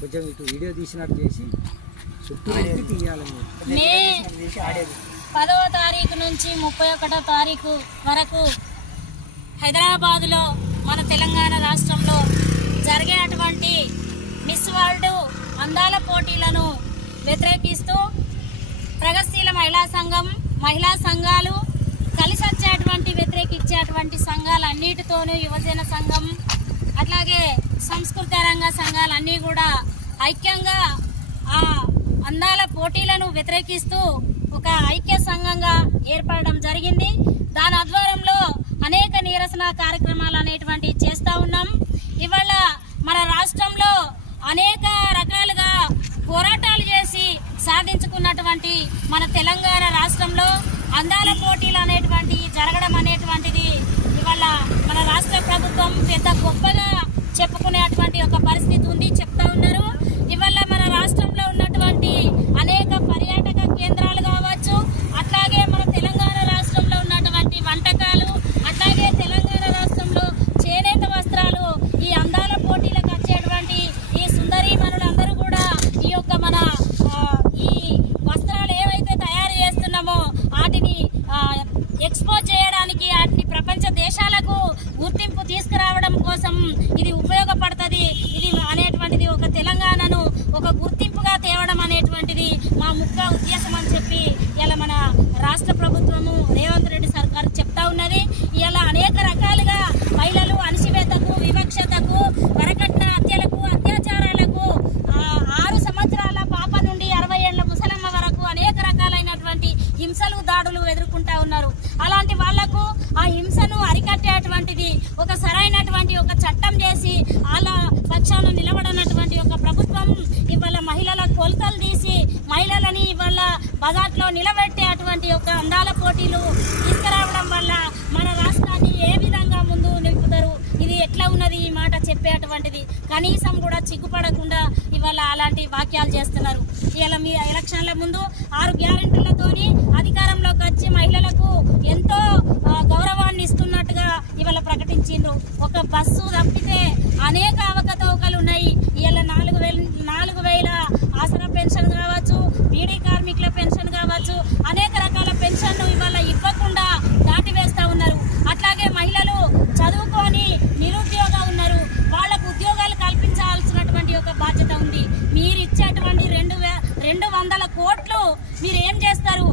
కొంచెం ఇటు వీడియో తీసినట్టు చేసి చుట్టూ తీయాలని. మే 10వ తారీఖు నుంచి 31వ తారీఖు వరకు హైదరాబాదులో మన తెలంగాణ రాష్ట్రంలో జరిగేటువంటి మిస్ వరల్డ్ అందాల పోటీలను వ్యతిరేకిస్తూ ప్రగతిశీల మహిళా సంఘం, మహిళా సంఘాలు కలిసి వచ్చేటువంటి వ్యతిరేకించేటువంటి సంఘాలన్నిటితోనూ యువజన సంఘం అట్లాగే సంస్కృతి రంగ సంఘాలన్నీ కూడా ఐక్యంగా ఆ అందాల పోటీలను వ్యతిరేకిస్తూ ఒక ఐక్య సంఘంగా ఏర్పడడం జరిగింది. దాని ఆధ్వర్యంలో అనేక నిరసన కార్యక్రమాలు అనేటువంటి చేస్తా ఉన్నాం. ఇవాళ మన రాష్ట్రంలో అనేక రకాలుగా పోరాటాలు చేసి సాధించుకున్నటువంటి మన తెలంగాణ రాష్ట్రంలో అందాల పోటీలు అనేటువంటి జరగడం అనేటువంటిది ఇవాళ మన రాష్ట్ర ప్రభుత్వం పెద్ద గొప్పగా చెప్పుకునేటువంటి ఒక పరిస్థితి ఉంది, చెప్తా ఉన్నారు. ఇవాళ మన రాష్ట్రంలో ఉన్నటువంటి అనేక పర్యాటక కేంద్రాలు కావచ్చు, అట్లాగే మన తెలంగాణ రాష్ట్రంలో ఉన్నటువంటి వంటకాలు, అట్లాగే తెలంగాణ రాష్ట్రంలో చేనేత వస్త్రాలు, ఈ అందాల పోటీలకు వచ్చేటువంటి ఈ సుందరీమణులందరూ కూడా ఈ యొక్క మన ఈ వస్త్రాలు ఏవైతే తయారు చేస్తున్నామో వాటిని ఎక్స్పోజ్ చేయడానికి, వాటిని ప్రపంచ దేశాలకు గుర్తింపు తీసుకురావడం కోసం ఇది ఉపయోగపడుతుంది. ఇది అనేటువంటిది ఒక తెలంగాణను ఒక గుర్తింపుగా తేవడం అనేటువంటిది మా ముఖ్య ఉద్దేశం అని చెప్పి ఇలా మన రాష్ట్ర ప్రభుత్వము రేవంత్ రెడ్డి సర్కారు చెప్తా ఉన్నది. ఇలా అనేక రకాలుగా మహిళలు అణచివేతకు, వివక్షతకు, వరకట్న హత్యలకు, అత్యాచారాలకు 6 సంవత్సరాల పాప నుండి 60 ఏళ్ల ముసలమ్మ వరకు అనేక రకాలైనటువంటి హింసలు, దాడులు ఎదుర్కొంటా ఉన్నారు. అలాంటి వాళ్లకు ఆ హింసను అరికట్టేటువంటిది ఒక సరైనటువంటి ఒక చట్టం చేసి వాళ్ళ పక్షాన నిలబడనటువంటి ఒక ప్రభుత్వం ఇవాళ మహిళల కొలతలు తీసి మహిళలని ఇవాళ బజార్లో నిలబెట్టేటువంటి ఒక అందాల పోటీలు తీసుకురావడం వల్ల మన రాష్ట్రాన్ని ఏ విధంగా ముందు నిలుపుతారు, ఇది ఎట్లా ఉన్నది ఈ మాట చెప్పేటువంటిది కనీసం కూడా చిక్కుపడకుండా ఇవాళ అలాంటి వాక్యాలు చేస్తున్నారు. ఇవాళ మీ ఎలక్షన్ల ముందు 6 గ్యారెంటీలతోని అధికారంలోకి వచ్చి మహిళలకు ఎంతో గౌరవాన్ని ఇస్తున్నట్టుగా ఇవాళ ప్రకటించిండ్రు. ఒక బస్సు తప్పితే అనేక అవకతవకలు ఉన్నాయి. ఇవాళ 4,000 ఆసరా పెన్షన్ కావచ్చు, బీడీ కార్మికుల పెన్షన్ కావచ్చు, అనేక రకాల పెన్షన్లు ఇవాళ ఇవ్వకుండా దాటివేస్తా ఉన్నారు. అట్లాగే మహిళలు చదువుకొని నిరుద్యోగంగా ఉన్నారు, వాళ్లకు ఉద్యోగాలు కల్పించాల్సినటువంటి ఒక బాధ్యత ఉంది. మీరు ఇచ్చేటువంటి 200 కోట్లు మీరు ఏం చేస్తారు?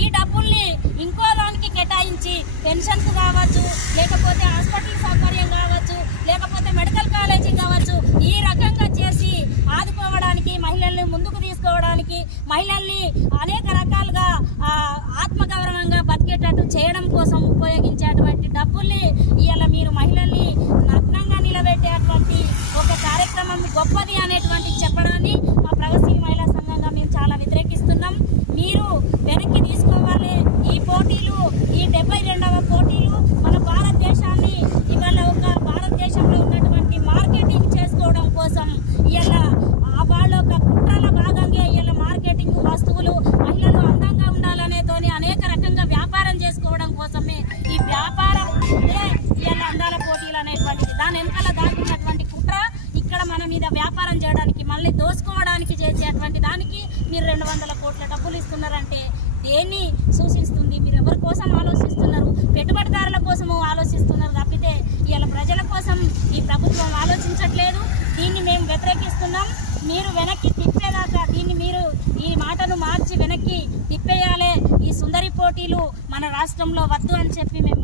ఈ డబ్బుల్ని ఇంకో దానికి కేటాయించి పెన్షన్ కు కావచ్చు, లేకపోతే హాస్పిటల్ సౌకర్యం కావచ్చు, లేకపోతే మెడికల్ కాలేజీ కావచ్చు, ఈ రకంగా చేసి ఆదుకోవడానికి, మహిళల్ని ముందుకు తీసుకోవడానికి, మహిళల్ని అనేక రకాలుగా ఆత్మగౌరవంగా బతికేటట్టు చేయడం కోసం ఉపయోగించేటువంటి డబ్బుల్ని ఇవాళ మీరు మహిళల్ని నగ్నంగా నిలబెట్టేటువంటి ఒక కార్యక్రమం గొప్పది అనేటువంటి చెప్పడాన్ని మా ప్రగతిశీల మహిళా సంఘంగా మేము చాలా వ్యతిరేకిస్తున్నాం. మీరు వెనక్కి తీసుకోవాలి. ఈ పోటీలు, ఈ 72వ పోటీలు మన భారతదేశాన్ని ఇవాళ ఒక భారతదేశంలో ఉన్నటువంటి మార్కెటింగ్ చేసుకోవడం కోసం ఇవాళ వాళ్ళ ఒక కుట్రల భాగంగా ఇవాళ మార్కెటింగ్ వస్తువులు మహిళలు అందంగా ఉండాలనేతోని అనేక రకంగా వ్యాపారం చేసుకోవడం కోసమే ఈ వ్యాపారం ఇవాళ అందాల పోటీలు అనేటువంటిది. దాని వెనకాల దాగున్నటువంటి కుట్ర ఇక్కడ మన మీద వ్యాపారం చేయడానికి, మళ్ళీ దోసుకోవడానికి చేసేటువంటి దానికి మీరు 200 కోట్ల డబ్బులు ఇస్తున్నారంటే దేన్ని సూచిస్తుంది? మీరు ఎవరి కోసం ఆలోచిస్తున్నారు? పెట్టుబడిదారుల కోసము ఆలోచిస్తున్నారు తప్పితే ఇవాళ ప్రజల కోసం ఈ ప్రభుత్వం ఆలోచించట్లేదు. దీన్ని మేము వ్యతిరేకిస్తున్నాం. మీరు వెనక్కి తిప్పేదాకా మీరు ఈ మాటను మార్చి వెనక్కి తిప్పేయాలి. ఈ సుందరి పోటీలు మన రాష్ట్రంలో వద్దు అని చెప్పి మేము